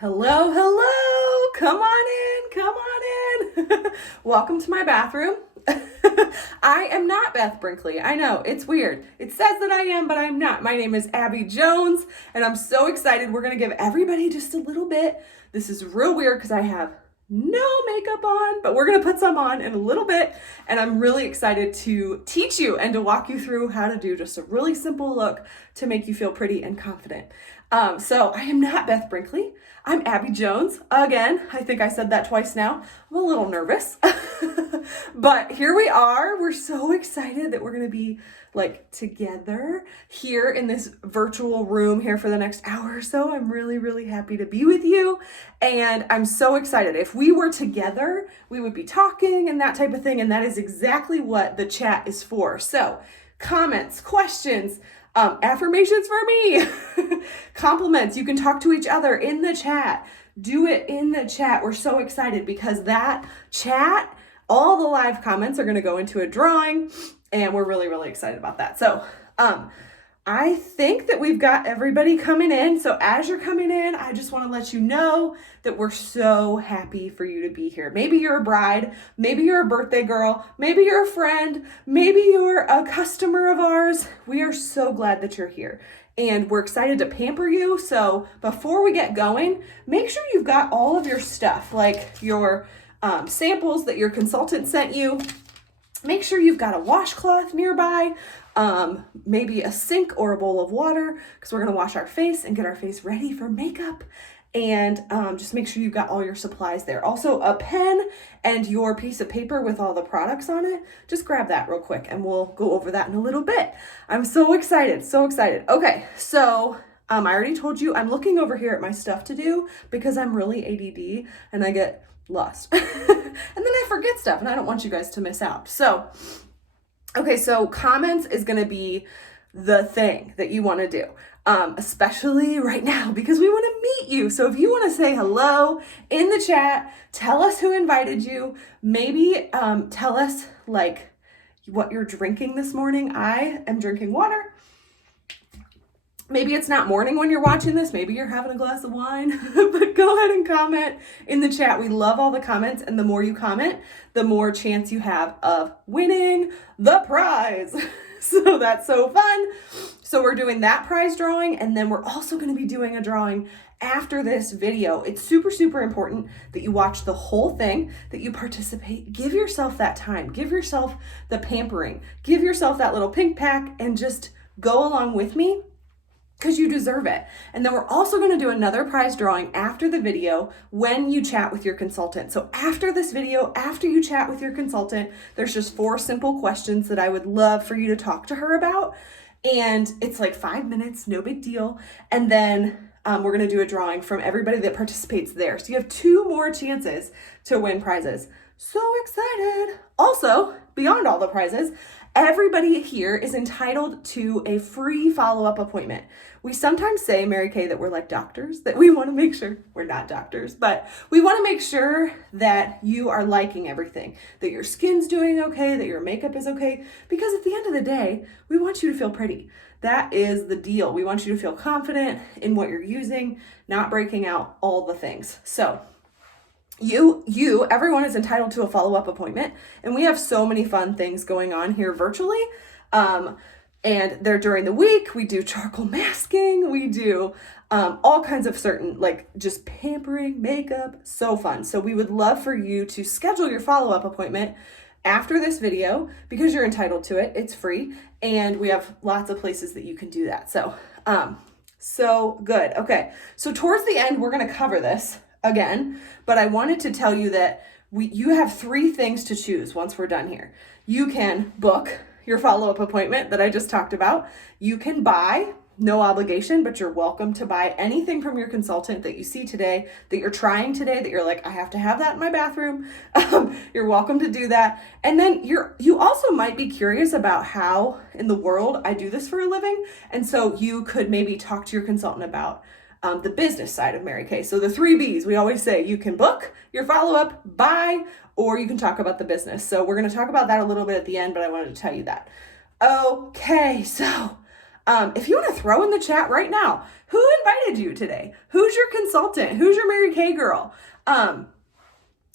Hello, hello. Come on in, come on in. Welcome to my bathroom. I am not Beth Brinkley. I know, it's weird. It says that I am, but I'm not. My name is Abby Jones, and I'm so excited. We're going to give everybody just a little bit. This is real weird because I have no makeup on, but we're going to put some on in a little bit, and I'm really excited to teach you and to walk you through how to do just a really simple look to make you feel pretty and confident. So I am not Beth Brinkley. I'm Abby Jones. Again, I think I said that twice now. I'm a little nervous, but here we are. We're so excited that we're going to be like together here in this virtual room here for the next hour or so. I'm really, really happy to be with you. And I'm so excited. If we were together, we would be talking and that type of thing. And that is exactly what the chat is for. So comments, questions, affirmations for me, compliments. You can talk to each other in the chat. Do it in the chat. We're so excited because that chat, all the live comments are going to go into a drawing, and we're really, really excited about that. So, I think that we've got everybody coming in. So as you're coming in, I just want to let you know that we're so happy for you to be here. Maybe you're a bride, maybe you're a birthday girl, maybe you're a friend, maybe you're a customer of ours. We are so glad that you're here. And we're excited to pamper you. So before we get going, make sure you've got all of your stuff, like your samples that your consultant sent you. Make sure you've got a washcloth nearby, maybe a sink or a bowl of water, because we're going to wash our face and get our face ready for makeup. And just make sure you've got all your supplies there. Also, a pen and your piece of paper with all the products on it. Just grab that real quick and we'll go over that in a little bit. I'm so excited, so excited. Okay, so I already told you I'm looking over here at my stuff to do because I'm really ADD and I get lost. And then I forget stuff and I don't want you guys to miss out. So, okay, so comments is going to be the thing that you want to do, especially right now because we want to meet you. So if you want to say hello in the chat, tell us who invited you. Maybe tell us like what you're drinking this morning. I am drinking water. Maybe it's not morning when you're watching this. Maybe you're having a glass of wine, but go ahead and comment in the chat. We love all the comments, and the more you comment, the more chance you have of winning the prize. So that's so fun. So we're doing that prize drawing, and then we're also going to be doing a drawing after this video. It's super, super important that you watch the whole thing, that you participate. Give yourself that time. Give yourself the pampering. Give yourself that little pink pack and just go along with me, because you deserve it. And then we're also going to do another prize drawing after the video when you chat with your consultant. So after this video, after you chat with your consultant, there's just 4 simple questions that I would love for you to talk to her about. And it's like 5 minutes, no big deal. And then we're going to do a drawing from everybody that participates there. So you have 2 more chances to win prizes. So excited. Also, beyond all the prizes, everybody here is entitled to a free follow-up appointment. We sometimes say, Mary Kay, that we're like doctors, that we want to make sure we're not doctors, but we want to make sure that you are liking everything, that your skin's doing okay, that your makeup is okay, because at the end of the day, we want you to feel pretty. That is the deal. We want you to feel confident in what you're using, not breaking out all the things. So everyone is entitled to a follow-up appointment, and we have so many fun things going on here virtually. And they're during the week. We do charcoal masking. We do all kinds of certain, like just pampering, makeup, so fun. So we would love for you to schedule your follow-up appointment after this video because you're entitled to it. It's free, and we have lots of places that you can do that. So, so good. Okay, so towards the end, we're going to cover this again, but I wanted to tell you that you have 3 things to choose once we're done here. You can book your follow-up appointment that I just talked about. You can buy, no obligation, but you're welcome to buy anything from your consultant that you see today, that you're trying today, that you're like, I have to have that in my bathroom. You're welcome to do that. And then you also might be curious about how in the world I do this for a living. And so you could maybe talk to your consultant about the business side of Mary Kay. So the 3 B's, we always say you can book your follow-up, buy, or you can talk about the business. So we're going to talk about that a little bit at the end, but I wanted to tell you that. Okay, so If you want to throw in the chat right now, who invited you today? Who's your consultant? Who's your Mary Kay girl?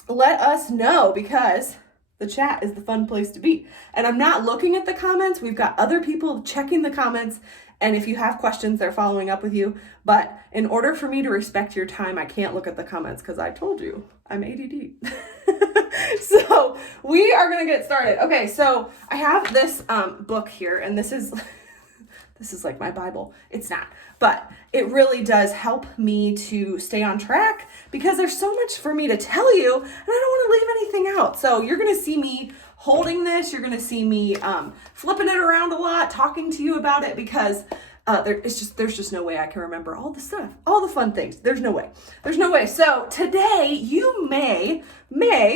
Let us know, because the chat is the fun place to be. And I'm not looking at the comments. We've got other people checking the comments. And if you have questions, they're following up with you. But in order for me to respect your time, I can't look at the comments because I told you I'm ADD. So we are going to get started. Okay, so I have this book here, and this is like my Bible. It's not, but it really does help me to stay on track because there's so much for me to tell you, and I don't want to leave anything out. So you're going to see me holding this. You're going to see me flipping it around a lot, talking to you about it, because there's just no way I can remember all the stuff, all the fun things. There's no way. So today you may,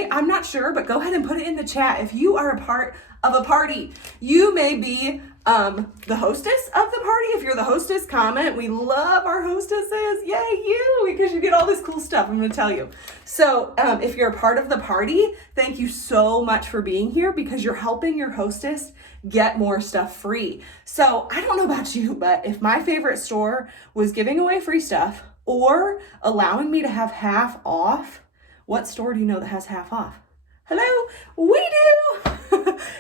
I'm not sure, but go ahead and put it in the chat. If you are a part of a party, you may be the hostess of the party. If you're the hostess, comment. We love our hostesses. Yay, you, because you get all this cool stuff I'm going to tell you. So if you're a part of the party, thank you so much for being here, because you're helping your hostess get more stuff free. So I don't know about you, but if my favorite store was giving away free stuff or allowing me to have half off, what store do you know that has half off? Hello? We do.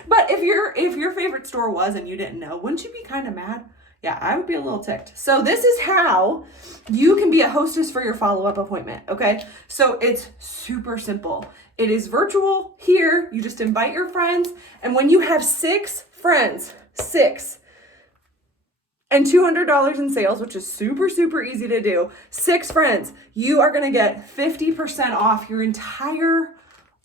But if your favorite store was and you didn't know, wouldn't you be kind of mad? Yeah, I would be a little ticked. So this is how you can be a hostess for your follow-up appointment, okay? So it's super simple. It is virtual here. You just invite your friends. And when you have 6 friends, 6, and $200 in sales, which is super, super easy to do, 6 friends, you are going to get 50% off your entire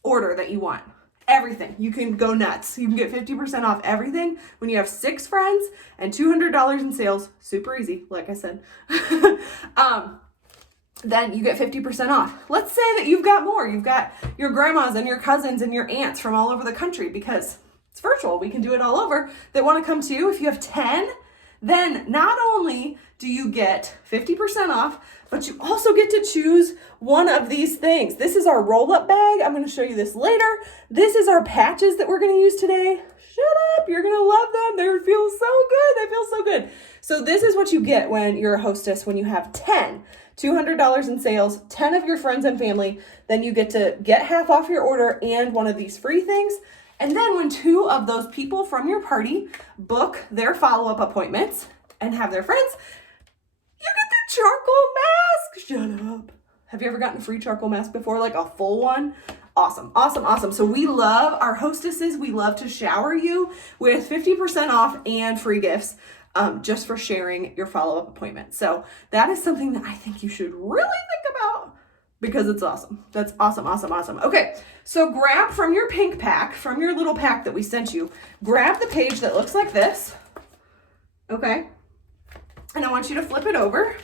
order that you want. Everything. You can go nuts. You can get 50% off everything when you have 6 friends and $200 in sales. Super easy, like I said. Then you get 50% off. Let's say that you've got more. You've got your grandmas and your cousins and your aunts from all over the country, because it's virtual. We can do it all over, that want to come to you. If you have 10, then not only do you get 50% off, but you also get to choose one of these things. This is our roll-up bag. I'm going to show you this later. This is our patches that we're going to use today. Shut up. You're going to love them. They feel so good. They feel so good. So this is what you get when you're a hostess, when you have 10. $200 in sales, 10 of your friends and family, then you get to get half off your order and one of these free things. And then when 2 of those people from your party book their follow-up appointments and have their friends, you get the charcoal mask. Shut up. Have you ever gotten a free charcoal mask before, like a full one? Awesome, awesome, awesome. So we love our hostesses. We love to shower you with 50% off and free gifts just for sharing your follow-up appointment. So that is something that I think you should really think about, because it's awesome. That's awesome, awesome, awesome. Okay, so grab from your pink pack, from your little pack that we sent you, grab the page that looks like this, okay? And I want you to flip it over.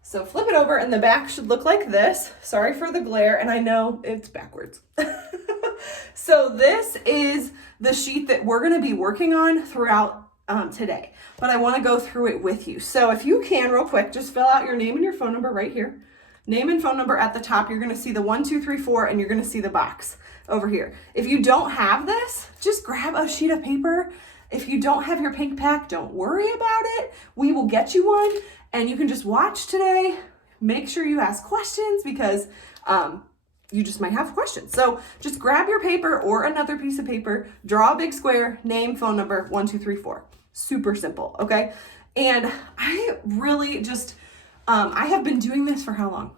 So flip it over, and the back should look like this. Sorry for the glare, and I know it's backwards. So this is the sheet that we're gonna be working on throughout today, but I wanna go through it with you. So if you can, real quick, just fill out your name and your phone number right here. Name and phone number at the top. You're gonna see the 1, 2, 3, 4, and you're gonna see the box over here. If you don't have this, just grab a sheet of paper. If you don't have your pink pack, don't worry about it. We will get you one, and you can just watch today. Make sure you ask questions, because you just might have questions. So just grab your paper or another piece of paper, draw a big square, name, phone number, 1, 2, 3, 4. Super simple, okay? And I really just, I have been doing this for how long?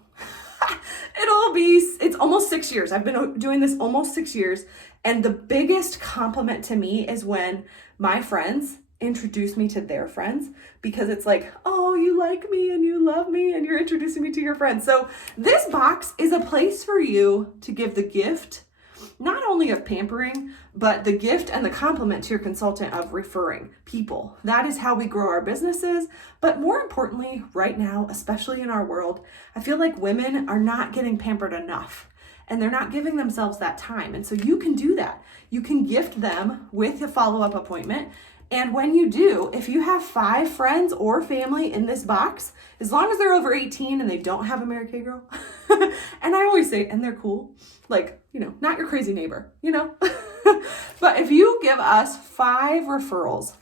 It's almost 6 years. I've been doing this almost 6 years. And the biggest compliment to me is when my friends introduce me to their friends, because it's like, oh, you like me and you love me and you're introducing me to your friends. So this box is a place for you to give the gift, not only of pampering, but the gift and the compliment to your consultant of referring people. That is how we grow our businesses. But more importantly, right now, especially in our world, I feel like women are not getting pampered enough, and they're not giving themselves that time. And so you can do that. You can gift them with a follow-up appointment. And when you do, if you have 5 friends or family in this box, as long as they're over 18 and they don't have a Mary Kay girl, and I always say, and they're cool, like, you know, not your crazy neighbor, you know? But if you give us 5 referrals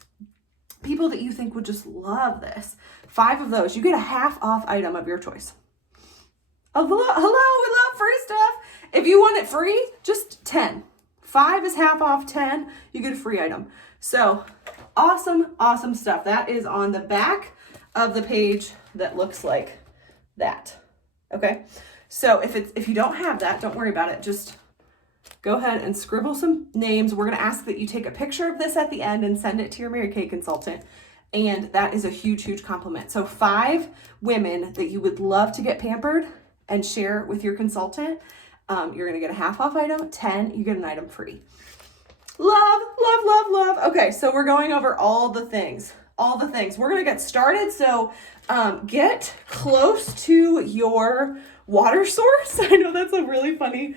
people that you think would just love this. 5 of those. You get a half off item of your choice. Hello, we love free stuff. If you want it free, just 10. 5 is half off, 10, you get a free item. So awesome, awesome stuff. That is on the back of the page that looks like that. Okay. So if you don't have that, don't worry about it. Just go ahead and scribble some names. We're going to ask that you take a picture of this at the end and send it to your Mary Kay consultant. And that is a huge, huge compliment. So 5 women that you would love to get pampered and share with your consultant. You're going to get a half off item. 10, you get an item free. Love, love, love, love. Okay, so we're going over all the things. We're going to get started. So get close to your water source. I know that's a really funny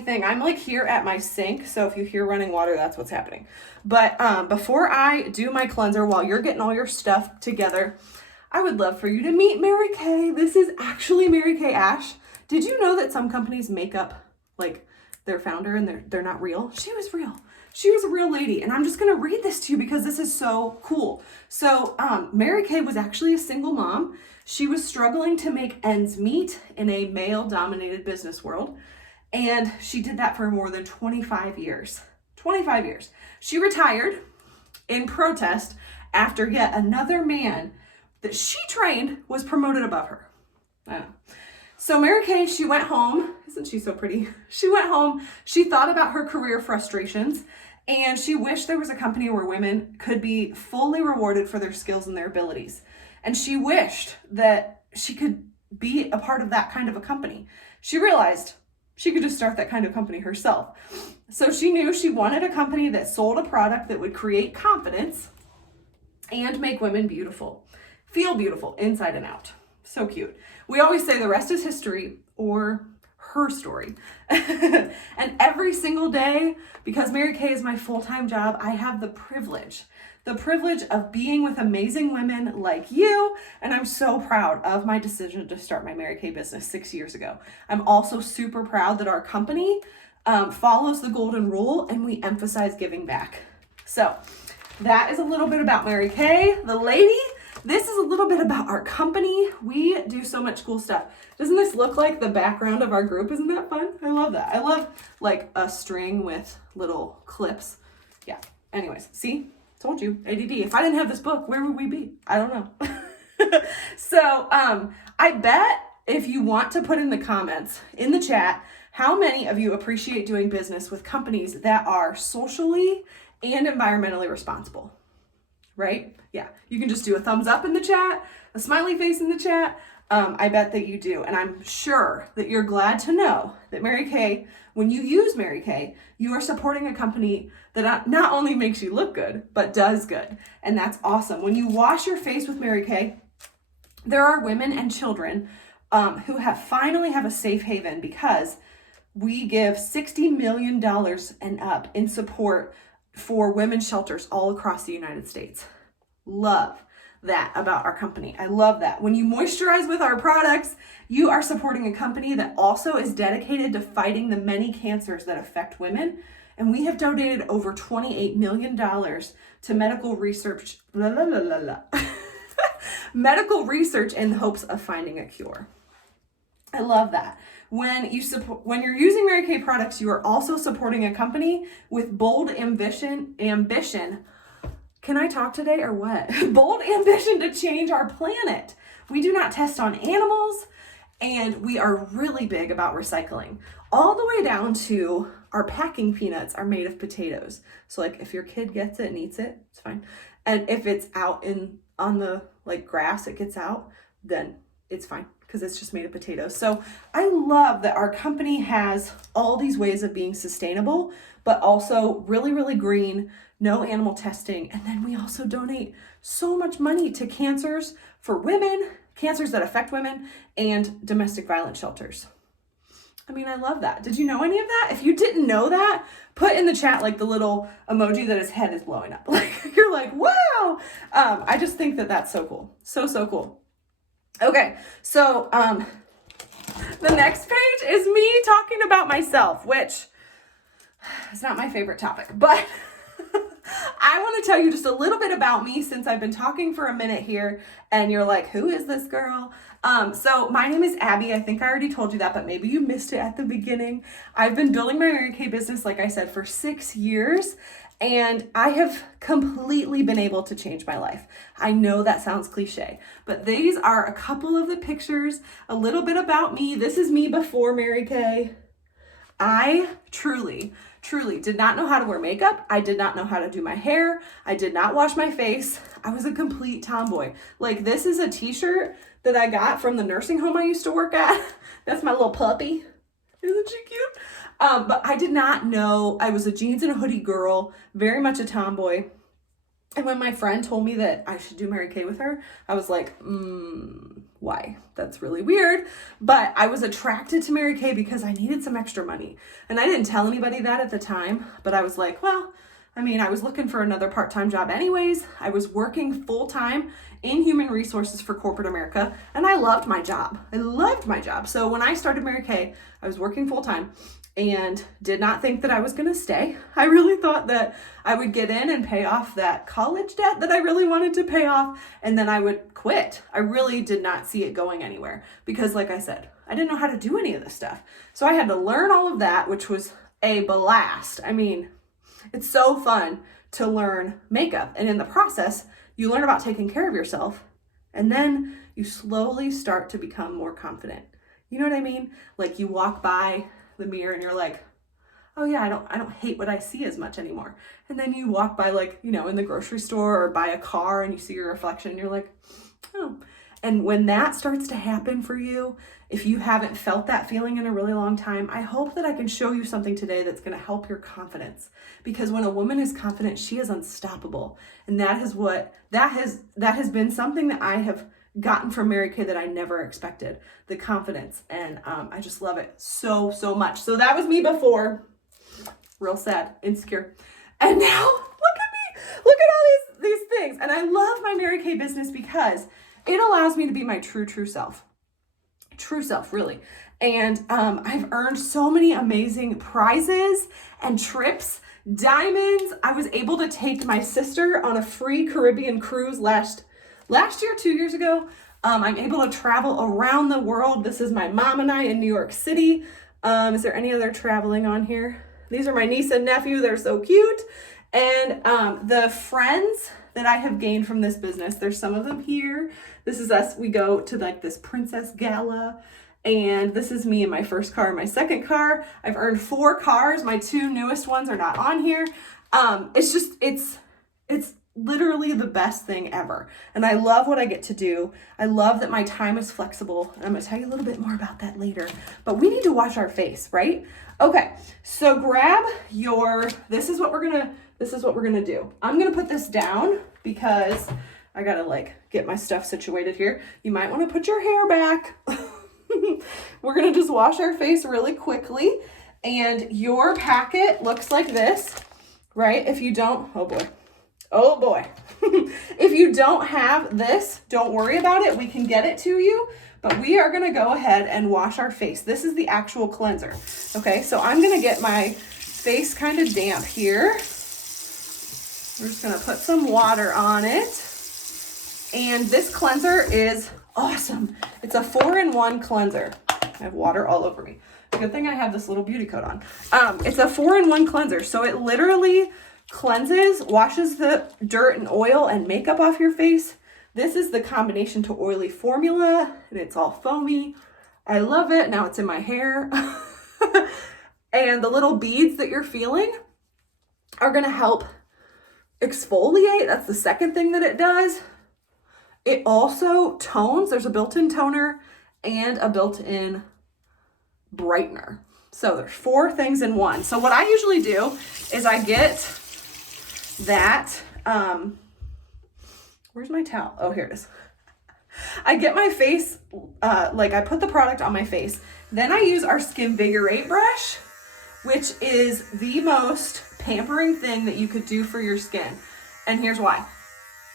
thing. I'm like here at my sink. So if you hear running water, that's what's happening. But before I do my cleanser, while you're getting all your stuff together, I would love for you to meet Mary Kay. This is actually Mary Kay Ash. Did you know that some companies make up like their founder and they're not real? She was real. She was a real lady. And I'm just going to read this to you because this is so cool. So Mary Kay was actually a single mom. She was struggling to make ends meet in a male-dominated business world. And she did that for more than 25 years. 25 years. She retired in protest after yet another man that she trained was promoted above her. I know. So Mary Kay, she went home. Isn't she so pretty? She went home. She thought about her career frustrations, and she wished there was a company where women could be fully rewarded for their skills and their abilities. And she wished that she could be a part of that kind of a company. She realized she could just start that kind of company herself. So she knew she wanted a company that sold a product that would create confidence and make women beautiful. Feel beautiful inside and out. So cute. We always say the rest is history, or her story. And every single day, because Mary Kay is my full-time job, I have the privilege of being with amazing women like you. And I'm so proud of my decision to start my Mary Kay business 6 years ago. I'm also super proud that our company follows the golden rule and we emphasize giving back. So that is a little bit about Mary Kay, the lady. This is a little bit about our company. We do so much cool stuff. Doesn't this look like the background of our group? Isn't that fun? I love that. I love like a string with little clips. Yeah. Anyways, see? Told you, ADD. If I didn't have this book, where would we be? I don't know. So I bet if you want to put in the comments, in the chat, how many of you appreciate doing business with companies that are socially and environmentally responsible? Right? Yeah. You can just do a thumbs up in the chat, a smiley face in the chat. I bet that you do. And I'm sure that you're glad to know that Mary Kay, when you use Mary Kay, you are supporting a company that not only makes you look good, but does good. And that's awesome. When you wash your face with Mary Kay, there are women and children who finally have a safe haven because we give $60 million and up in support for women's shelters all across the United States. Love that about our company. I love that. When you moisturize with our products, you are supporting a company that also is dedicated to fighting the many cancers that affect women. And we have donated over $28 million to medical research, medical research in the hopes of finding a cure. I love that. When you're using Mary Kay products, you are also supporting a company with bold ambition. Can I talk today or what? Bold ambition to change our planet. We do not test on animals, and we are really big about recycling. All the way down to our packing peanuts are made of potatoes. So like if your kid gets it and eats it, it's fine. And if it's out on the like grass, it gets out, then it's fine because it's just made of potatoes. So I love that our company has all these ways of being sustainable, but also really, really green, no animal testing. And then we also donate so much money to cancers for women, cancers that affect women, and domestic violence shelters. I mean, I love that. Did you know any of that? If you didn't know that, put in the chat like the little emoji that his head is blowing up. Like you're like, wow. I just think that that's so cool. So, so cool. Okay, so the next page is me talking about myself, which is not my favorite topic, but I want to tell you just a little bit about me since I've been talking for a minute here and you're like, who is this girl? So my name is Abby. I think I already told you that, but maybe you missed it at the beginning. I've been building my Mary Kay business, like I said, for 6 years, and I have completely been able to change my life. I know that sounds cliche, but these are a couple of the pictures, a little bit about me. This is me before Mary Kay. I truly did not know how to wear makeup. I did not know how to do my hair. I did not wash my face. I was a complete tomboy. Like, this is a t-shirt that I got from the nursing home I used to work at. That's my little puppy. Isn't she cute? But I did not know. I was a jeans and a hoodie girl, very much a tomboy. And when my friend told me that I should do Mary Kay with her, I was like, why? That's really weird. But I was attracted to Mary Kay because I needed some extra money. And I didn't tell anybody that at the time, but I was like, well, I mean, I was looking for another part-time job anyways. I was working full-time in human resources for corporate America, and I loved my job. I loved my job. So when I started Mary Kay, I was working full-time and did not think that I was gonna stay. I really thought that I would get in and pay off that college debt that I really wanted to pay off, and then I would quit. I really did not see it going anywhere because, like I said, I didn't know how to do any of this stuff. So I had to learn all of that, which was a blast. I mean, it's so fun to learn makeup, and in the process, you learn about taking care of yourself, and then you slowly start to become more confident. You know what I mean? Like, you walk by the mirror and you're like, oh yeah, I don't hate what I see as much anymore. And then you walk by, like, you know, in the grocery store or buy a car and you see your reflection and you're like, oh. And when that starts to happen for you, if you haven't felt that feeling in a really long time, I hope that I can show you something today that's going to help your confidence. Because when a woman is confident, she is unstoppable. And that has been something that I have gotten from Mary Kay that I never expected, the confidence. And I just love it so much. So that was me before. Real sad, insecure. And now look at me. Look at all these things. And I love my Mary Kay business because it allows me to be my true self. True self, really. And I've earned so many amazing prizes and trips, diamonds. I was able to take my sister on a free Caribbean cruise last year, 2 years ago. I'm able to travel around the world. This is my mom and I in New York City. Is there any other traveling on here? These are my niece and nephew. They're so cute. And the friends that I have gained from this business, there's some of them here. This is us. We go to like this princess gala. And this is me in my first car and my second car. I've earned 4 cars. My 2 newest ones are not on here. It's literally the best thing ever. And I love what I get to do. I love that my time is flexible. And I'm gonna tell you a little bit more about that later. But we need to wash our face, right? Okay, so grab this is what we're gonna do. I'm gonna put this down because I gotta like get my stuff situated here. You might wanna put your hair back. We're gonna just wash our face really quickly. And your packet looks like this, right? If you don't, oh boy. If you don't have this, don't worry about it. We can get it to you, but we are gonna go ahead and wash our face. This is the actual cleanser. Okay, so I'm gonna get my face kind of damp here. We're just gonna put some water on it. And this cleanser is awesome. It's a 4-in-1 cleanser. I have water all over me. Good thing I have this little beauty coat on. It's a 4-in-1 cleanser. So it literally cleanses, washes the dirt and oil and makeup off your face. This is the combination to oily formula, and it's all foamy. I love it. Now it's in my hair. And the little beads that you're feeling are gonna help exfoliate. That's the second thing that it does. It also tones. There's a built-in toner and a built-in brightener. So there's 4 things in one. So what I usually do is I get that, where's my towel? Oh, here it is. I get my face, like I put the product on my face. Then I use our Skinvigorate brush, which is the most pampering thing that you could do for your skin. And here's why.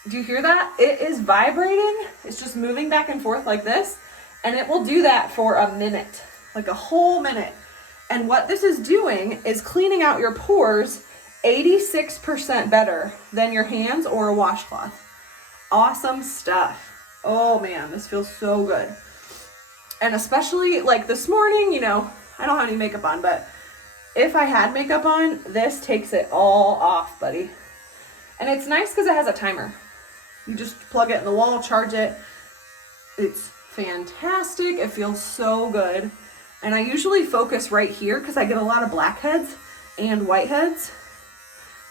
Do you hear that? It is vibrating. It's just moving back and forth like this. And it will do that for a minute, like a whole minute. And what this is doing is cleaning out your pores 86% better than your hands or a washcloth. Awesome stuff. Oh man, this feels so good. And especially like this morning, you know, I don't have any makeup on, but if I had makeup on, this takes it all off, buddy. And it's nice because it has a timer. You just plug it in the wall, charge it. It's fantastic. It feels so good. And I usually focus right here because I get a lot of blackheads and whiteheads.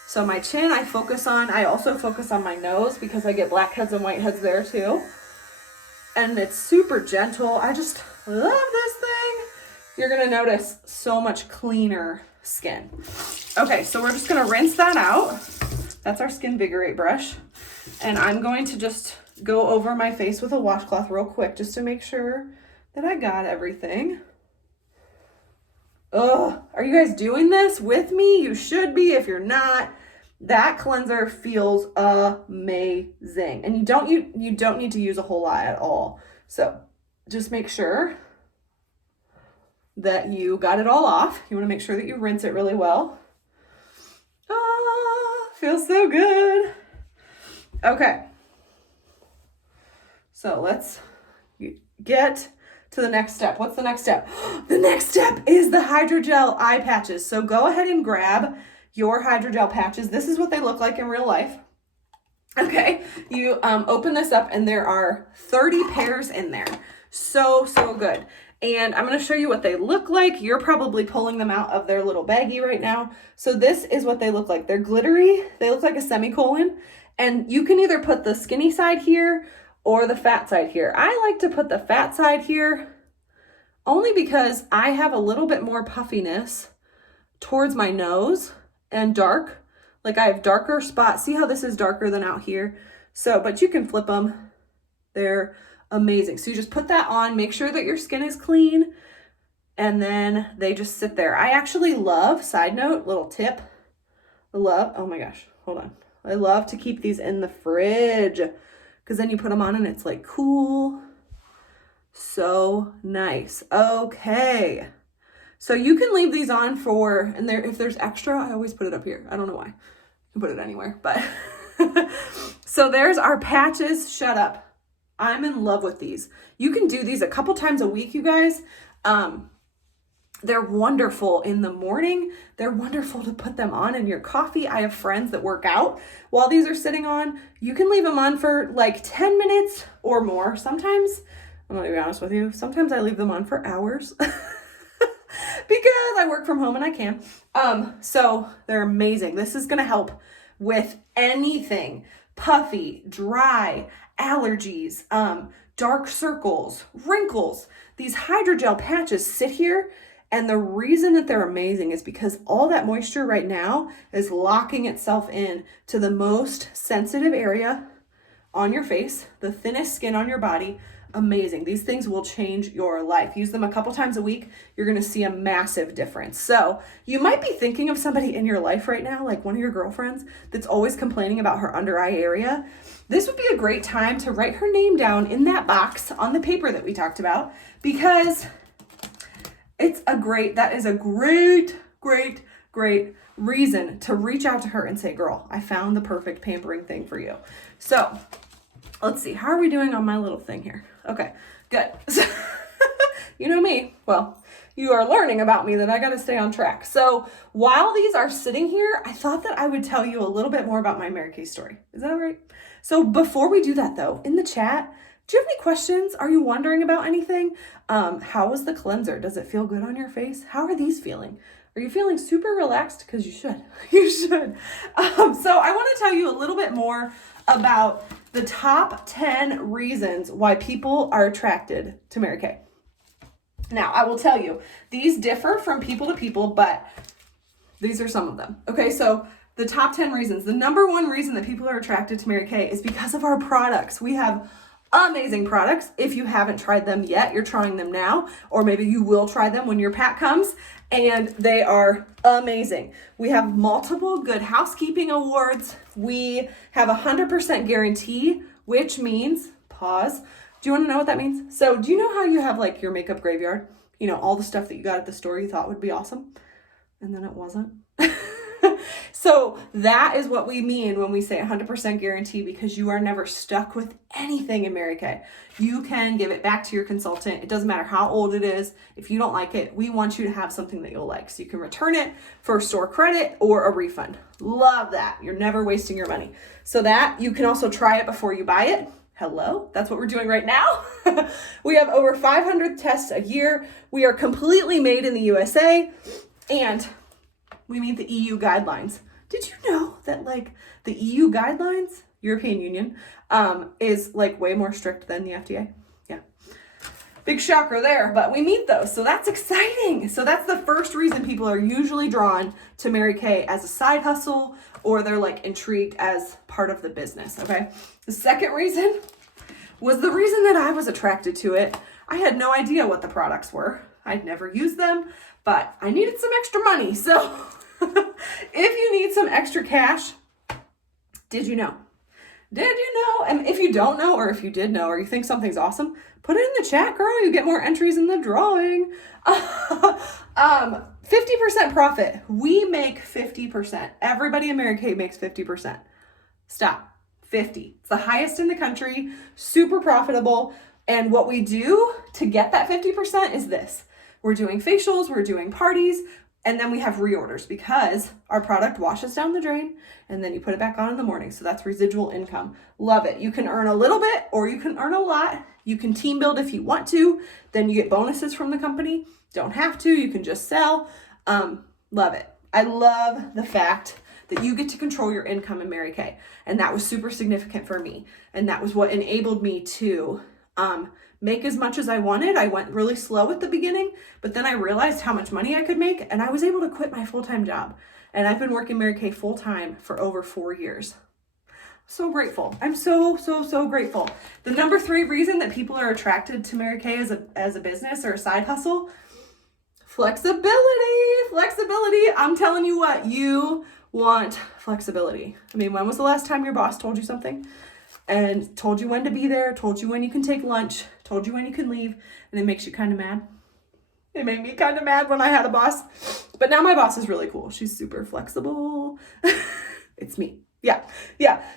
So my chin I focus on. I also focus on my nose because I get blackheads and whiteheads there too. And it's super gentle. I just love this thing. You're gonna notice so much cleaner skin. Okay, so we're just gonna rinse that out. That's our Skinvigorate brush. And I'm going to just go over my face with a washcloth real quick just to make sure that I got everything. Ugh, are you guys doing this with me? You should be. If you're not, that cleanser feels amazing. And you don't need to use a whole lot at all. So just make sure that you got it all off. You want to make sure that you rinse it really well. Ah, feels so good. Okay. So let's get to the next step. What's the next step? The next step is the Hydrogel eye patches. So go ahead and grab your Hydrogel patches. This is what they look like in real life. Okay, you open this up and there are 30 pairs in there. So good. And I'm going to show you what they look like. You're probably pulling them out of their little baggie right now. So this is what they look like. They're glittery. They look like a semicolon. And you can either put the skinny side here or the fat side here. I like to put the fat side here only because I have a little bit more puffiness towards my nose and dark. Like I have darker spots. See how this is darker than out here? So, but you can flip them. They're amazing. So you just put that on, make sure that your skin is clean, and then they just sit there. I actually love, side note, little tip, oh my gosh, hold on. I love to keep these in the fridge because then you put them on and it's like cool. So nice. Okay. So you can leave these on for, and there, if there's extra, I always put it up here. I don't know why. You can put it anywhere, but. So there's our patches. Shut up. I'm in love with these. You can do these a couple times a week, you guys. They're wonderful in the morning. They're wonderful to put them on in your coffee. I have friends that work out while these are sitting on. You can leave them on for like 10 minutes or more. Sometimes, I'm gonna be honest with you, sometimes I leave them on for hours because I work from home and I can. So they're amazing. This is gonna help with anything puffy, dry, allergies, dark circles, wrinkles. These hydrogel patches sit here, and the reason that they're amazing is because all that moisture right now is locking itself in to the most sensitive area on your face, the thinnest skin on your body. Amazing. These things will change your life. Use them a couple times a week. You're going to see a massive difference. So you might be thinking of somebody in your life right now, like one of your girlfriends that's always complaining about her under eye area. This would be a great time to write her name down in that box on the paper that we talked about, because that is a great reason to reach out to her and say, girl, I found the perfect pampering thing for you. So let's see, how are we doing on my little thing here? Okay, good. You know me. Well, you are learning about me that I got to stay on track. So while these are sitting here, I thought that I would tell you a little bit more about my Mary Kay story. Is that all right? So before we do that though, in the chat, do you have any questions? Are you wondering about anything? How was the cleanser? Does it feel good on your face? How are these feeling? Are you feeling super relaxed? Because you should. You should. So I want to tell you a little bit more about the top 10 reasons why people are attracted to Mary Kay. Now, I will tell you, these differ from people to people, but these are some of them. Okay, so the top 10 reasons. The number one reason that people are attracted to Mary Kay is because of our products. We have amazing products. If you haven't tried them yet, you're trying them now, or maybe you will try them when your pack comes, and they are amazing. We have multiple Good Housekeeping awards. We have 100% guarantee, which means, pause. Do you want to know what that means? So do you know how you have like your makeup graveyard? You know, all the stuff that you got at the store you thought would be awesome, and then it wasn't? So that is what we mean when we say 100% guarantee, because you are never stuck with anything in Mary Kay. You can give it back to your consultant. It doesn't matter how old it is. If you don't like it, we want you to have something that you'll like. So you can return it for store credit or a refund. Love that. You're never wasting your money. So that you can also try it before you buy it. Hello, that's what we're doing right now. We have over 500 tests a year. We are completely made in the USA, and we meet the EU guidelines. Did you know that like the EU guidelines, European Union, is like way more strict than the FDA? Yeah. Big shocker there, but we meet those. So that's exciting. So that's the first reason people are usually drawn to Mary Kay as a side hustle, or they're like intrigued as part of the business, okay? The second reason was the reason that I was attracted to it. I had no idea what the products were. I'd never used them, but I needed some extra money. So if you need some extra cash, did you know? Did you know? And if you don't know, or if you did know, or you think something's awesome, put it in the chat, girl. You get more entries in the drawing. 50% profit. We make 50%. Everybody in Mary Kay makes 50%. Stop. 50. It's the highest in the country, super profitable. And what we do to get that 50% is this. We're doing facials, we're doing parties, and then we have reorders because our product washes down the drain and then you put it back on in the morning. So that's residual income. Love it. You can earn a little bit or you can earn a lot. You can team build if you want to. Then you get bonuses from the company. Don't have to. You can just sell. Love it. I love the fact that you get to control your income in Mary Kay. And that was super significant for me. And that was what enabled me to make as much as I wanted. I went really slow at the beginning, but then I realized how much money I could make, and I was able to quit my full-time job. And I've been working Mary Kay full-time for over 4 years. So grateful. I'm so grateful. The number 3 reason that people are attracted to Mary Kay as a business or a side hustle, flexibility. I'm telling you what, you want flexibility. I mean, when was the last time your boss told you something and told you when to be there, told you when you can take lunch, told you when you can leave, and it makes you kind of mad? It made me kind of mad when I had a boss, but now my boss is really cool. She's super flexible. It's me. Yeah.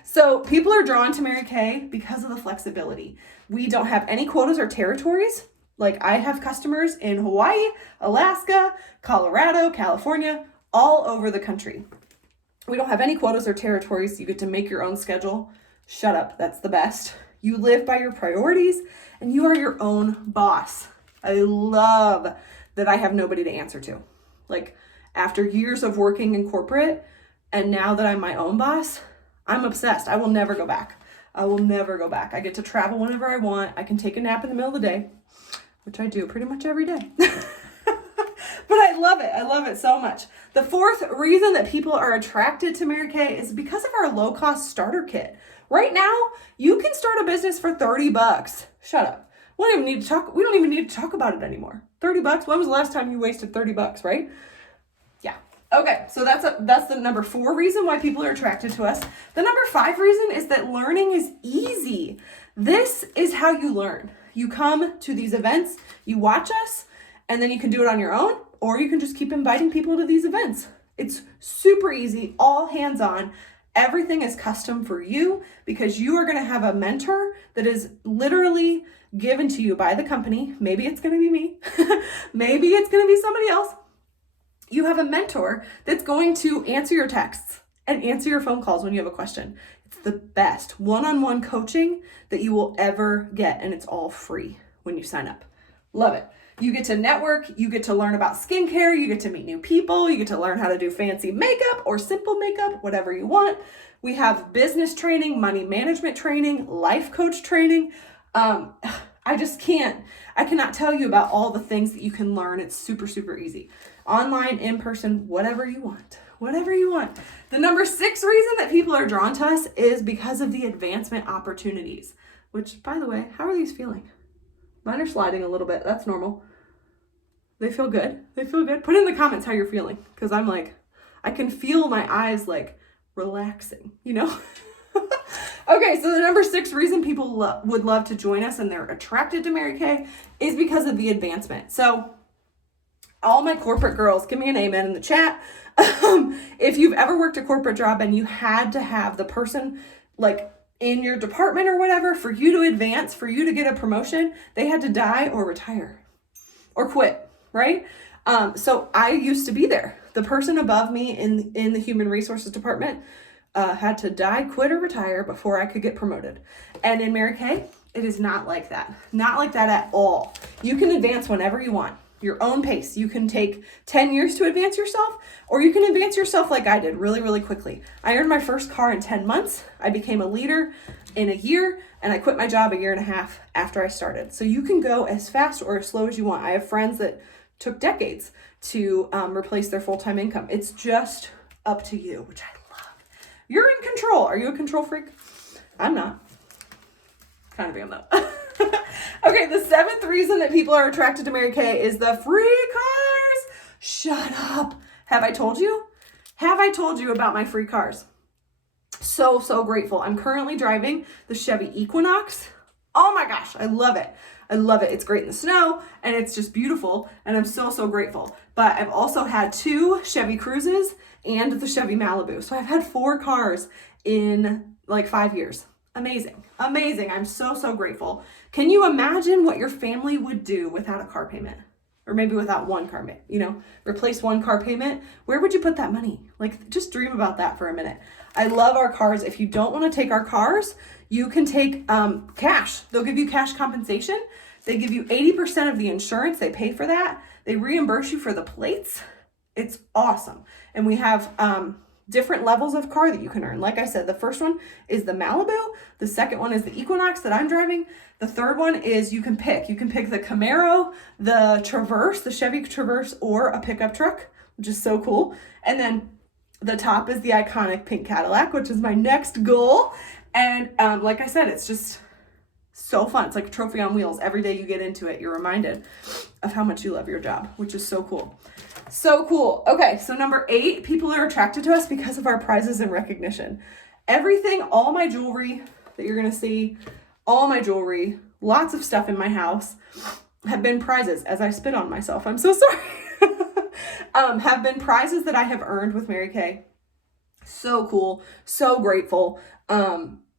So people are drawn to Mary Kay because of the flexibility. We don't have any quotas or territories. Like I have customers in Hawaii, Alaska, Colorado, California, all over the country. We don't have any quotas or territories. You get to make your own schedule. Shut up. That's the best. You live by your priorities and you are your own boss. I love that I have nobody to answer to. Like after years of working in corporate and now that I'm my own boss, I'm obsessed. I will never go back. I get to travel whenever I want. I can take a nap in the middle of the day, which I do pretty much every day. But I love it. I love it so much. The 4th reason that people are attracted to Mary Kay is because of our low-cost starter kit. Right now, you can start a business for $30. Shut up. We don't even need to talk about it anymore. $30? When was the last time you wasted $30, right? Yeah. Okay, so that's the number 4 reason why people are attracted to us. The number 5 reason is that learning is easy. This is how you learn. You come to these events, you watch us, and then you can do it on your own, or you can just keep inviting people to these events. It's super easy, all hands-on. Everything is custom for you because you are going to have a mentor that is literally given to you by the company. Maybe it's going to be me. Maybe it's going to be somebody else. You have a mentor that's going to answer your texts and answer your phone calls when you have a question. It's the best one-on-one coaching that you will ever get, and it's all free when you sign up. Love it. You get to network, you get to learn about skincare, you get to meet new people, you get to learn how to do fancy makeup or simple makeup, whatever you want. We have business training, money management training, life coach training. I cannot tell you about all the things that you can learn. It's super easy. Online, in person, whatever you want. The number 6 reason that people are drawn to us is because of the advancement opportunities, which, by the way, how are these feeling? Mine are sliding a little bit. That's normal. They feel good. Put in the comments how you're feeling, because I'm like, I can feel my eyes like relaxing, you know? Okay, so the number 6 reason people would love to join us and they're attracted to Mary Kay is because of the advancement. So All my corporate girls, give me an amen in the chat. If you've ever worked a corporate job and you had to have the person like in your department or whatever, for you to advance, for you to get a promotion, they had to die or retire or quit, right? So I used to be there. The person above me in the human resources department had to die, quit, or retire before I could get promoted. And in Mary Kay, it is not like that. Not like that at all. You can advance whenever you want, your own pace. You can take 10 years to advance yourself, or you can advance yourself like I did really, really quickly. I earned my first car in 10 months. I became a leader in a year, and I quit my job a year and a half after I started. So you can go as fast or as slow as you want. I have friends that took decades to replace their full-time income. It's just up to you, which I love. You're in control. Are you a control freak? I'm not. Kind of am though. Okay, the 7th reason that people are attracted to Mary Kay is the free cars. Shut up. Have I told you? Have I told you about my free cars? So grateful. I'm currently driving the Chevy Equinox. Oh my gosh, I love it. I love it. It's great in the snow and it's just beautiful, and I'm so grateful. But I've also had 2 Chevy Cruzes and the Chevy Malibu. So I've had 4 cars in like 5 years. Amazing. Amazing. I'm so grateful. Can you imagine what your family would do without a car payment? Or maybe without one car payment, replace one car payment. Where would you put that money? Like, just dream about that for a minute. I love our cars. If you don't want to take our cars, you can take cash. They'll give you cash compensation. They give you 80% of the insurance. They pay for that. They reimburse you for the plates. It's awesome. And we have different levels of car that you can earn. Like I said, the first one is the Malibu. The second one is the Equinox that I'm driving. The third one is you can pick the Camaro, the Traverse, the Chevy Traverse, or a pickup truck, which is so cool. And then the top is the iconic pink Cadillac, which is my next goal. And like I said, it's just so fun. It's like a trophy on wheels. Every day you get into it, you're reminded of how much you love your job, which is so cool. So cool. Okay, so number 8, people are attracted to us because of our prizes and recognition. Everything, all my jewelry that you're going to see, all my jewelry, lots of stuff in my house have been prizes. As I spit on myself, I'm so sorry. Have been prizes that I have earned with Mary Kay. So cool. So grateful.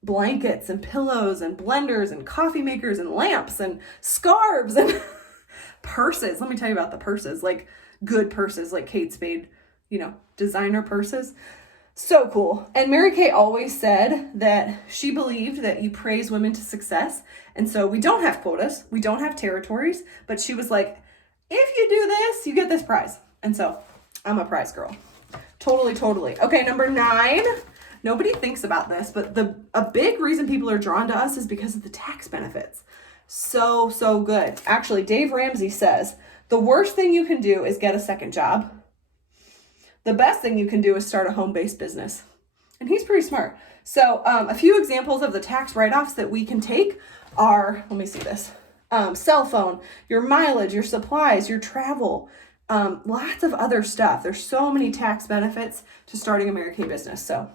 Blankets and pillows and blenders and coffee makers and lamps and scarves and purses. Let me tell you about the purses, like good purses, like Kate Spade, designer purses. So cool. And Mary Kay always said that she believed that you praise women to success. And so we don't have quotas, we don't have territories, but she was like, if you do this, you get this prize. And so I'm a prize girl. Totally. Okay, number 9. Nobody thinks about this, but a big reason people are drawn to us is because of the tax benefits. So good. Actually, Dave Ramsey says, the worst thing you can do is get a second job. The best thing you can do is start a home-based business. And he's pretty smart. So a few examples of the tax write-offs that we can take are, let me see this, cell phone, your mileage, your supplies, your travel, lots of other stuff. There's so many tax benefits to starting a Mary Kay business. So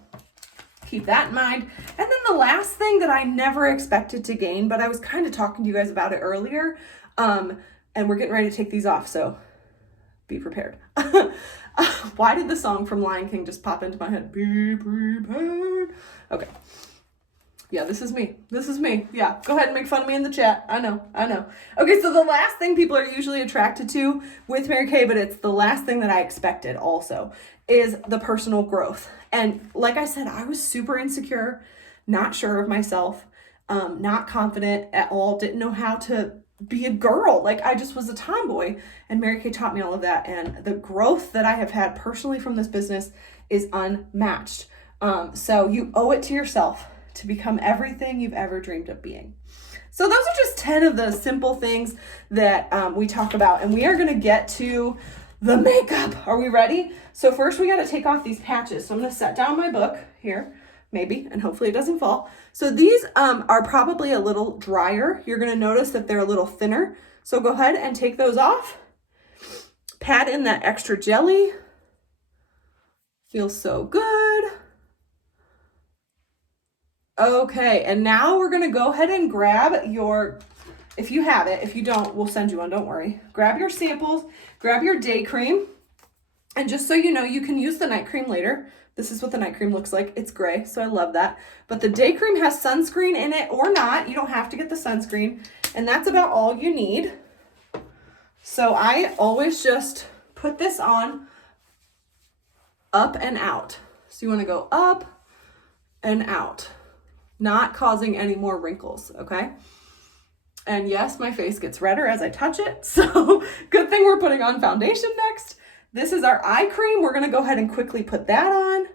keep that in mind. And then the last thing that I never expected to gain, but I was kind of talking to you guys about it earlier, and we're getting ready to take these off, so be prepared. Why did the song from Lion King just pop into my head? Be prepared. Okay. Yeah, this is me. Yeah, go ahead and make fun of me in the chat. I know. Okay, so the last thing people are usually attracted to with Mary Kay, but it's the last thing that I expected also, is the personal growth. And like I said, I was super insecure, not sure of myself, not confident at all, didn't know how to be a girl. Like, I just was a tomboy, and Mary Kay taught me all of that. And the growth that I have had personally from this business is unmatched. So you owe it to yourself to become everything you've ever dreamed of being. So those are just 10 of the simple things that we talk about, and we are going to get to the makeup. Are we ready? So first we got to take off these patches. So I'm going to set down my book here, maybe, and hopefully it doesn't fall. So these are probably a little drier. You're going to notice that they're a little thinner. So go ahead and take those off. Pat in that extra jelly. Feels so good. Okay, and now we're going to go ahead and grab your if you have it. If you don't, we'll send you one, don't worry. Grab your samples, grab your day cream, and just so you know, you can use the night cream later. This is what the night cream looks like. It's gray, so I love that. But the day cream has sunscreen in it or not. You don't have to get the sunscreen. And that's about all you need. So I always just put this on up and out. So you want to go up and out, not causing any more wrinkles, okay? And yes, my face gets redder as I touch it. So good thing we're putting on foundation next. This is our eye cream. We're going to go ahead and quickly put that on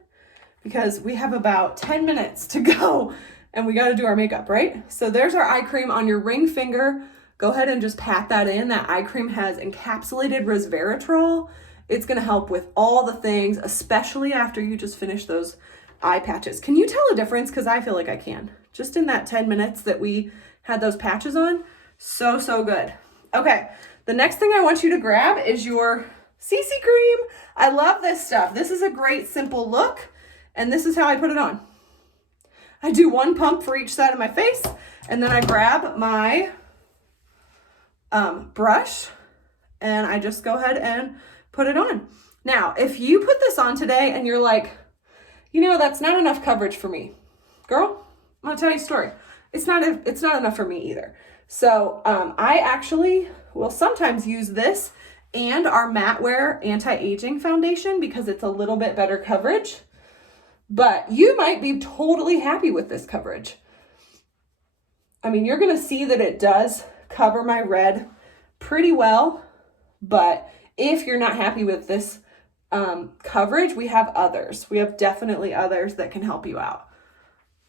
because we have about 10 minutes to go and we got to do our makeup, right? So there's our eye cream on your ring finger. Go ahead and just pat that in. That eye cream has encapsulated resveratrol. It's going to help with all the things, especially after you just finish those eye patches. Can you tell a difference? Because I feel like I can. Just in that 10 minutes that we had those patches on. So, so good. Okay, the next thing I want you to grab is your CC cream. I love this stuff. This is a great simple look, and this is how I put it on. I do one pump for each side of my face, and then I grab my brush, and I just go ahead and put it on. Now, if you put this on today and you're like, you know, that's not enough coverage for me, girl, I'm gonna tell you a story. It's not enough for me either. So I actually will sometimes use this and our Matte Wear Anti-Aging Foundation because it's a little bit better coverage. But you might be totally happy with this coverage. I mean, you're gonna see that it does cover my red pretty well, but if you're not happy with this coverage, we have others. We have definitely others that can help you out.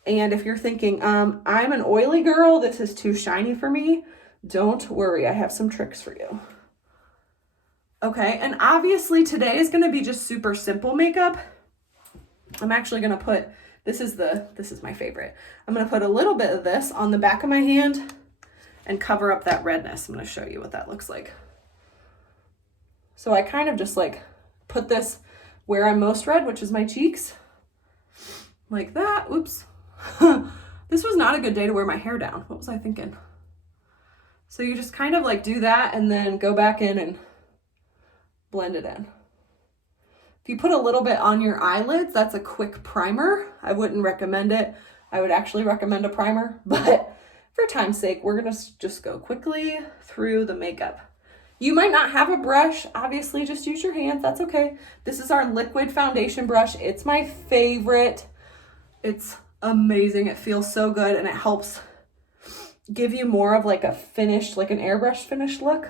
And if you're thinking, I'm an oily girl, this is too shiny for me, don't worry, I have some tricks for you. Okay, and obviously today is gonna be just super simple makeup. I'm actually gonna put, this is my favorite. I'm gonna put a little bit of this on the back of my hand and cover up that redness. I'm gonna show you what that looks like. So I kind of just like put this where I'm most red, which is my cheeks, like that. Oops. This was not a good day to wear my hair down. What was I thinking? So you just kind of like do that and then go back in and blend it in. If you put a little bit on your eyelids, that's a quick primer. I wouldn't recommend it. I would actually recommend a primer, but for time's sake, we're gonna just go quickly through the makeup. You might not have a brush, obviously just use your hands, that's okay. This is our liquid foundation brush. It's my favorite. It's amazing, it feels so good, and it helps give you more of like a finished, like an airbrush finished look.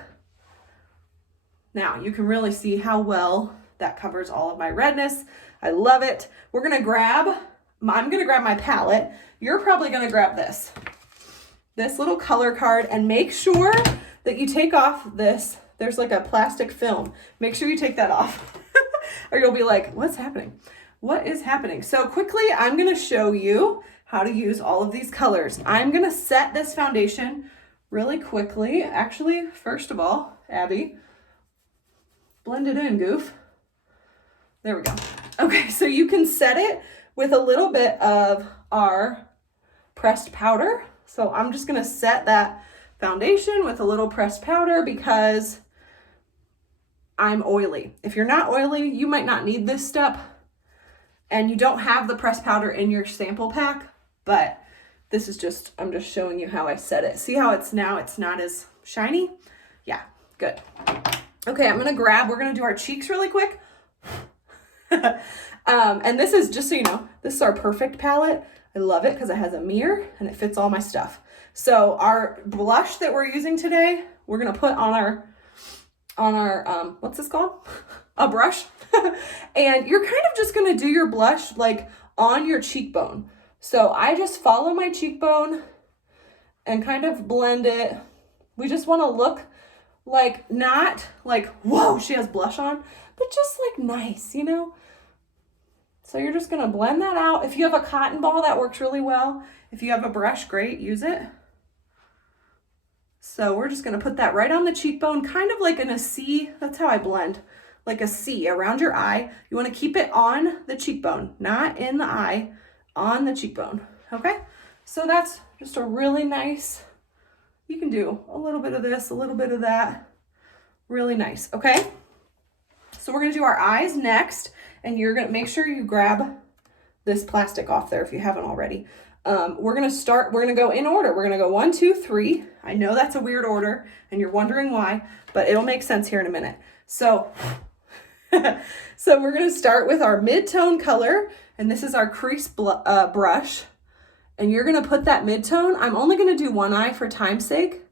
Now you can really see how well that covers all of my redness. I love it. I'm gonna grab my palette. You're probably gonna grab this little color card and make sure that you take off this. There's like a plastic film. Make sure you take that off or you'll be like, what's happening? What is happening? So quickly, I'm gonna show you how to use all of these colors. I'm gonna set this foundation really quickly. Actually, first of all, Abby, blend it in, goof. There we go. Okay, so you can set it with a little bit of our pressed powder. So I'm just gonna set that foundation with a little pressed powder because I'm oily. If you're not oily, you might not need this step and you don't have the pressed powder in your sample pack, but this is just, I'm just showing you how I set it. See how it's now, it's not as shiny? Yeah, good. Okay, we're gonna do our cheeks really quick. And this is, just so you know, this is our Perfect palette. I love it because it has a mirror and it fits all my stuff. So our blush that we're using today, we're gonna put on our what's this called? A brush. And you're kind of just gonna do your blush like on your cheekbone. So I just follow my cheekbone and kind of blend it. We just wanna look like, not like, whoa, she has blush on, but just like nice, you know? So you're just gonna blend that out. If you have a cotton ball, that works really well. If you have a brush, great, use it. So we're just gonna put that right on the cheekbone, kind of like in a C. That's how I blend, like a C around your eye. You wanna keep it on the cheekbone, not in the eye, on the cheekbone, okay? So that's just a really nice, You can do a little bit of this, a little bit of that. Really nice, okay? So we're gonna do our eyes next, and you're gonna make sure you grab this plastic off there if you haven't already. We're gonna go in order. We're gonna go 1, 2, 3. I know that's a weird order, and you're wondering why, but it'll make sense here in a minute. So, so we're gonna start with our mid-tone color, and this is our crease brush. And you're gonna put that mid-tone, I'm only gonna do one eye for time's sake,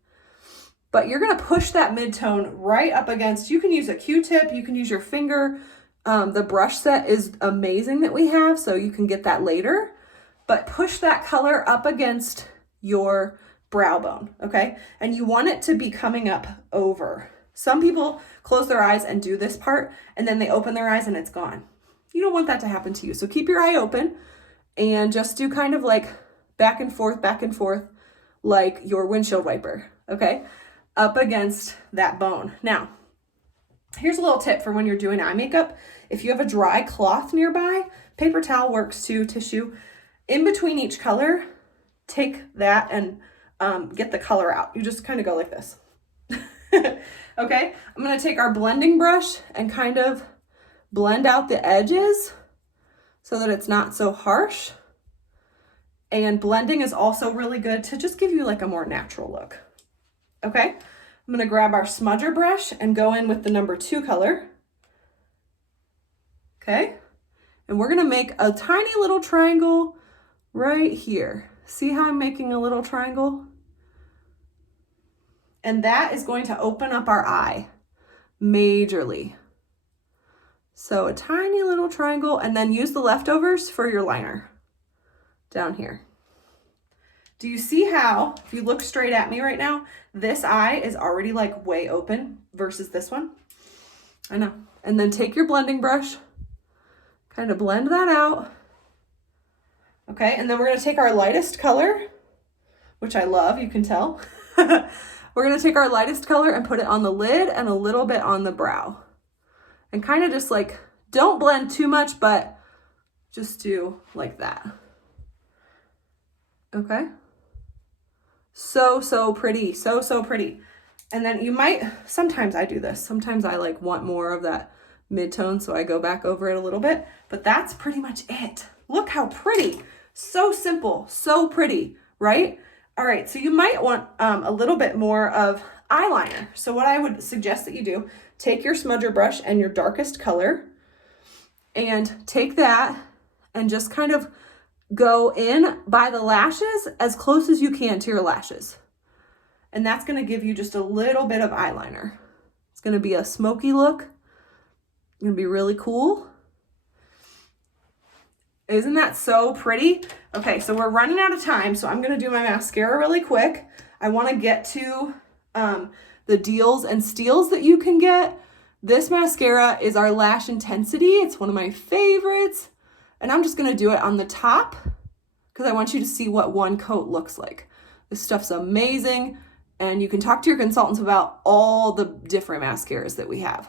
but you're gonna push that mid-tone right up against, you can use a Q-tip, you can use your finger. The brush set is amazing that we have, so you can get that later, but push that color up against your brow bone, okay? And you want it to be coming up over. Some people close their eyes and do this part, and then they open their eyes and it's gone. You don't want that to happen to you, so keep your eye open and just do kind of like back and forth, like your windshield wiper, okay? Up against that bone. Now, here's a little tip for when you're doing eye makeup. If you have a dry cloth nearby, paper towel works too, tissue. In between each color, take that and get the color out. You just kind of go like this. Okay, I'm gonna take our blending brush and kind of blend out the edges so that it's not so harsh. And blending is also really good to just give you like a more natural look. Okay, I'm gonna grab our smudger brush and go in with the number 2 color. Okay, and we're gonna make a tiny little triangle right here. See how I'm making a little triangle? And that is going to open up our eye majorly. So a tiny little triangle, and then use the leftovers for your liner down here. Do you see how, if you look straight at me right now, this eye is already like way open versus this one? I know. And then take your blending brush, kind of blend that out. Okay, and then we're gonna take our lightest color, which I love, you can tell. We're gonna take our lightest color and put it on the lid and a little bit on the brow. And kind of just like, don't blend too much, but just do like that. Okay. So pretty, so pretty. And then you might, sometimes I do this. Sometimes I like want more of that mid-tone, so I go back over it a little bit, but that's pretty much it. Look how pretty. So simple, so pretty, right? All right, so you might want a little bit more of eyeliner. So what I would suggest that you do, take your smudger brush and your darkest color and take that and just kind of go in by the lashes as close as you can to your lashes. And that's gonna give you just a little bit of eyeliner. It's gonna be a smoky look. It's gonna be really cool. Isn't that so pretty? Okay, so we're running out of time, so I'm gonna do my mascara really quick. I wanna get to the deals and steals that you can get. This mascara is our Lash Intensity. It's one of my favorites. And I'm just gonna do it on the top because I want you to see what one coat looks like. This stuff's amazing, and you can talk to your consultants about all the different mascaras that we have.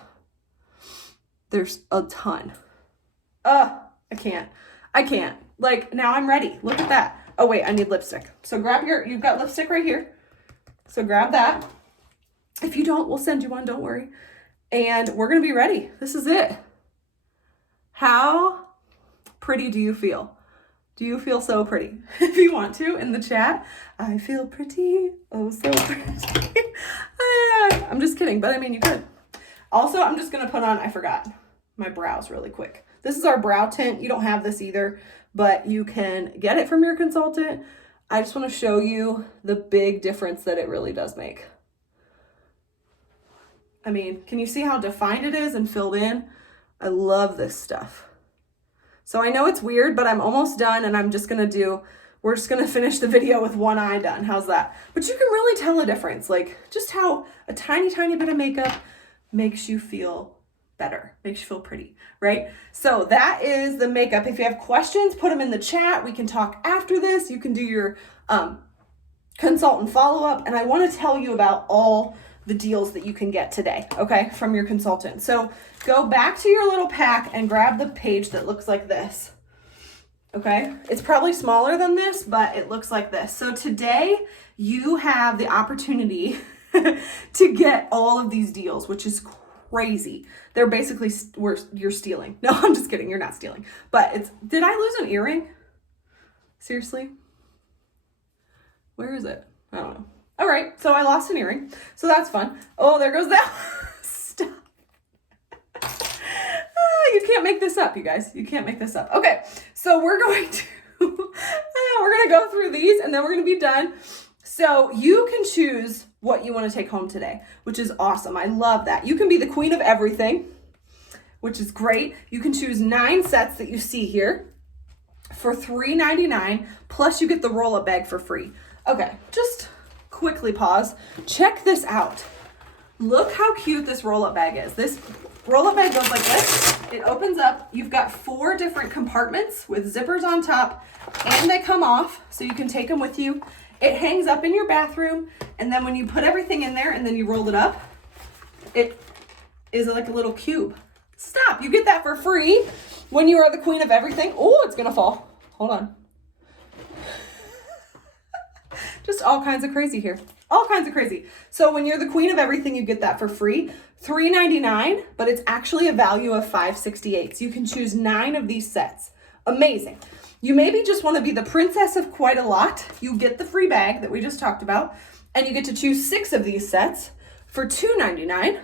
There's a ton. I can't. Like, now I'm ready. Look at that. Oh wait, I need lipstick. So grab you've got lipstick right here. So grab that. If you don't, we'll send you one, don't worry. And we're gonna be ready. This is it. How pretty do you feel? Do you feel so pretty? If you want to, in the chat, I feel pretty, oh so pretty. I'm just kidding, but I mean, you could. Also, I'm just gonna put on, I forgot, my brows really quick. This is our brow tint. You don't have this either, but you can get it from your consultant. I just wanna show you the big difference that it really does make. I mean, can you see how defined it is and filled in? I love this stuff. So I know it's weird, but I'm almost done, and we're just gonna finish the video with one eye done. How's that? But you can really tell a difference, like just how a tiny, tiny bit of makeup makes you feel better, makes you feel pretty, right? So that is the makeup. If you have questions, put them in the chat. We can talk after this. You can do your consultant follow-up, and I wanna tell you about all the deals that you can get today, okay, from your consultant. So go back to your little pack and grab the page that looks like this, okay? It's probably smaller than this, but it looks like this. So today you have the opportunity to get all of these deals, which is crazy. They're basically where you're stealing. No, I'm just kidding. You're not stealing. But did I lose an earring? Seriously? Where is it? I don't know. All right, so I lost an earring. So that's fun. Oh, there goes that. Stop. You can't make this up, you guys. You can't make this up. Okay, so we're going to go through these and then we're going to be done. So you can choose what you want to take home today, which is awesome. I love that. You can be the queen of everything, which is great. You can choose 9 sets that you see here for $3.99, plus you get the roll-up bag for free. Okay, just quickly pause. Check this out. Look how cute this roll-up bag is. This roll-up bag goes like this. It opens up. You've got 4 different compartments with zippers on top, and they come off, so you can take them with you. It hangs up in your bathroom, and then when you put everything in there and then you roll it up, it is like a little cube. Stop, you get that for free when you are the queen of everything. Oh, it's gonna fall. Hold on. Just all kinds of crazy here. All kinds of crazy. So when you're the queen of everything, you get that for free. $3.99, but it's actually a value of $5.68. So you can choose 9 of these sets. Amazing. You maybe just want to be the princess of quite a lot. You get the free bag that we just talked about, and you get to choose 6 of these sets for $2.99,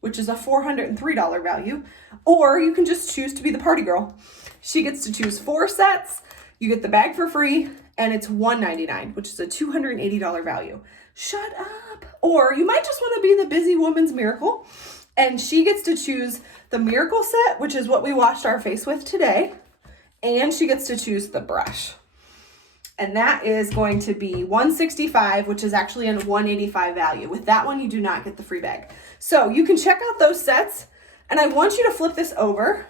which is a $403 value. Or you can just choose to be the party girl. She gets to choose 4 sets. You get the bag for free, and it's $1.99, which is a $280 value. Shut up. Or you might just want to be the busy woman's miracle, and she gets to choose the miracle set, which is what we washed our face with today, and she gets to choose the brush. And that is going to be $165, which is actually a $185 value. With that one, you do not get the free bag. So you can check out those sets, and I want you to flip this over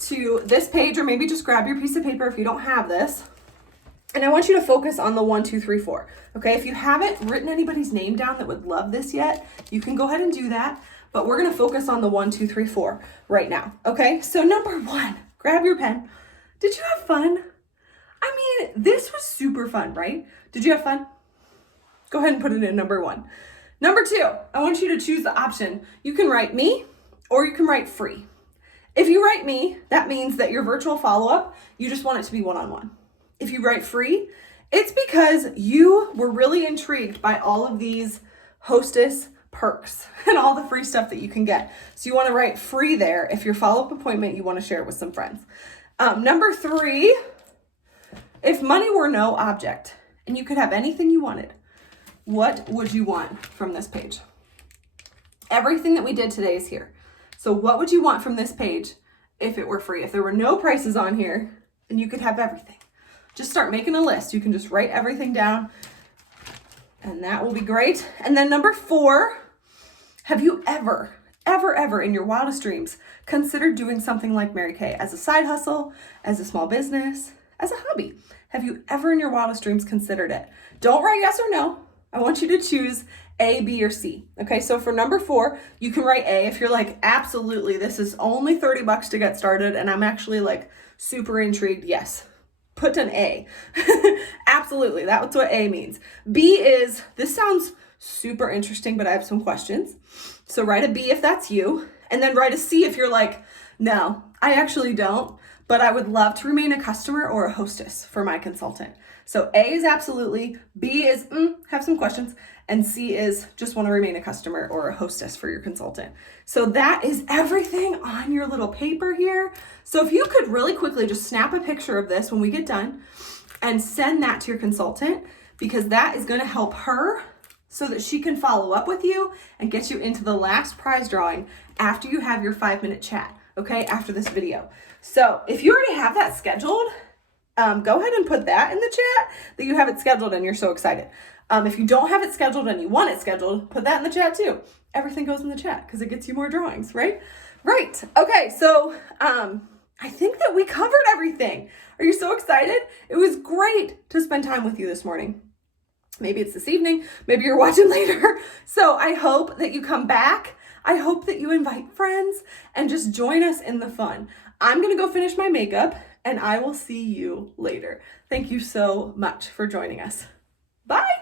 to this page, or maybe just grab your piece of paper if you don't have this. And I want you to focus on the 1, 2, 3, 4. Okay, if you haven't written anybody's name down that would love this yet, you can go ahead and do that. But we're gonna focus on the 1, 2, 3, 4 right now. Okay, so number 1, grab your pen. Did you have fun? I mean, this was super fun, right? Did you have fun? Go ahead and put it in number 1. Number 2, I want you to choose the option. You can write me or you can write free. If you write me, that means that your virtual follow-up, you just want it to be one-on-one. If you write free, it's because you were really intrigued by all of these hostess perks and all the free stuff that you can get. So you want to write free there. If your follow-up appointment, you want to share it with some friends. Number 3, if money were no object and you could have anything you wanted, what would you want from this page? Everything that we did today is here. So what would you want from this page if it were free? If there were no prices on here and you could have everything, just start making a list. You can just write everything down and that will be great. And then number 4, have you ever in your wildest dreams considered doing something like Mary Kay as a side hustle, as a small business, as a hobby? Have you ever in your wildest dreams considered it? Don't write yes or no. I want you to choose A, B, or C. Okay, so for number 4, you can write A if you're like, absolutely, this is only $30 to get started and I'm actually like super intrigued. Yes, put an A. Absolutely, that's what A means. B is, this sounds super interesting, but I have some questions. So write a B if that's you, and then write a C if you're like, no, I actually don't, but I would love to remain a customer or a hostess for my consultant. So A is absolutely, B is have some questions, and C is just want to remain a customer or a hostess for your consultant. So that is everything on your little paper here. So if you could really quickly just snap a picture of this when we get done and send that to your consultant, because that is going to help her so that she can follow up with you and get you into the last prize drawing after you have your 5-minute chat, okay, after this video. So if you already have that scheduled, go ahead and put that in the chat that you have it scheduled and you're so excited. If you don't have it scheduled and you want it scheduled, put that in the chat too. Everything goes in the chat because it gets you more drawings, right? Right. Okay, so I think that we covered everything. Are you so excited? It was great to spend time with you this morning. Maybe it's this evening, maybe you're watching later. So I hope that you come back. I hope that you invite friends and just join us in the fun. I'm gonna go finish my makeup and I will see you later. Thank you so much for joining us. Bye.